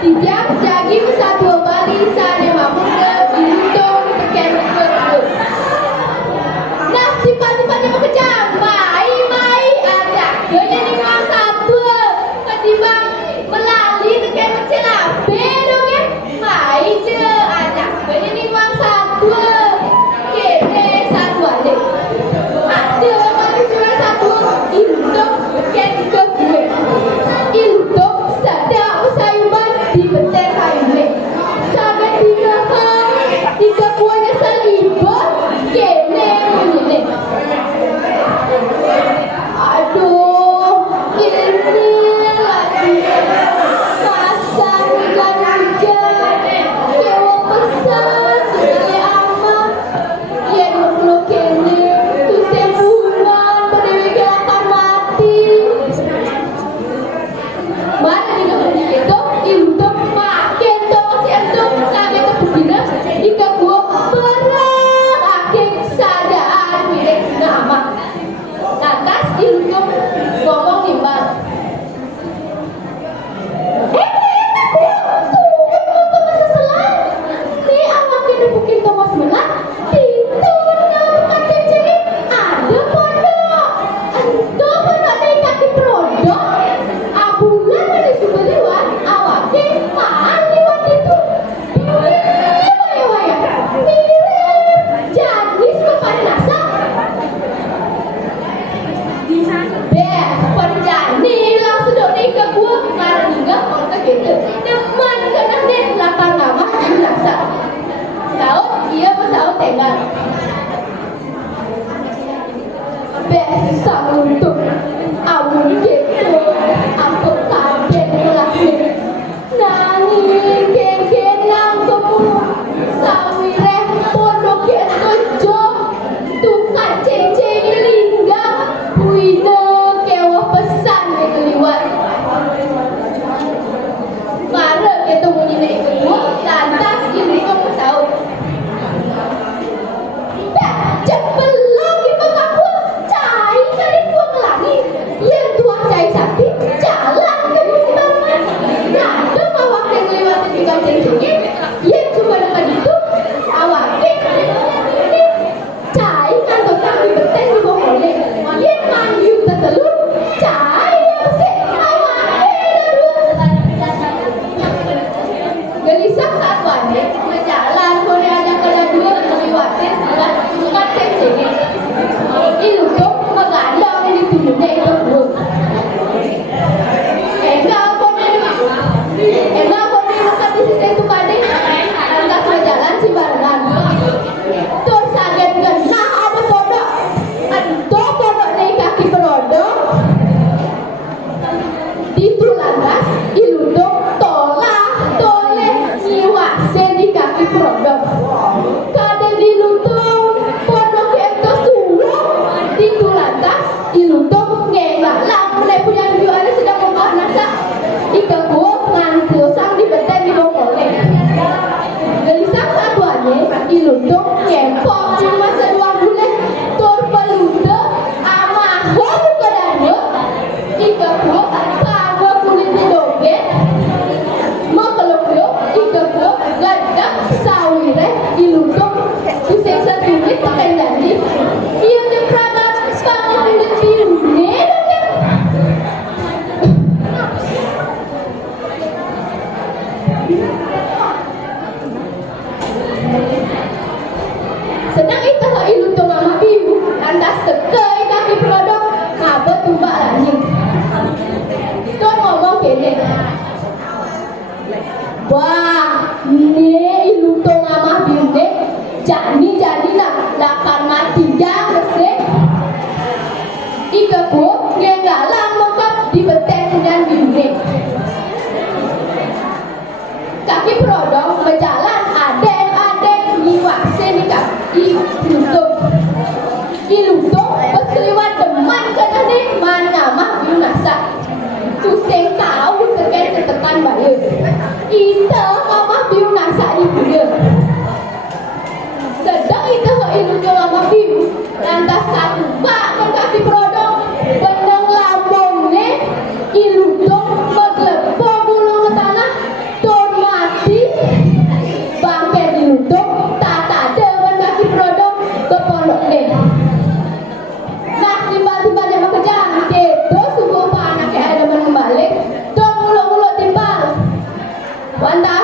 Tiang jagi pesatu Bali sane mamunda ilutong teken berdu. Nah sifat-sifatnya bekerja mai ada gaya ning satu ketimbang melali teken mencela bedong ya mai je ada gaya ning satu kene satu ada mari cuma satu ilutong teken ke gue ilutong sedang sayuman di beter kayu sampai tiga kuahnya selibet kene bunyi aduh ini lagi pasang ikan hujan kewa pesan dari ama yang ngeblok kene tuh sebulan berdewi akan mati mana di dalam itu untuk makin dong siantung sampai ke begini jika gua perang akhir sadaan milik nama lantas untuk ngomong nih bang lantas satu pak kaki produk peneng lambung ilu dong maglepo mulung tanah to Mantap.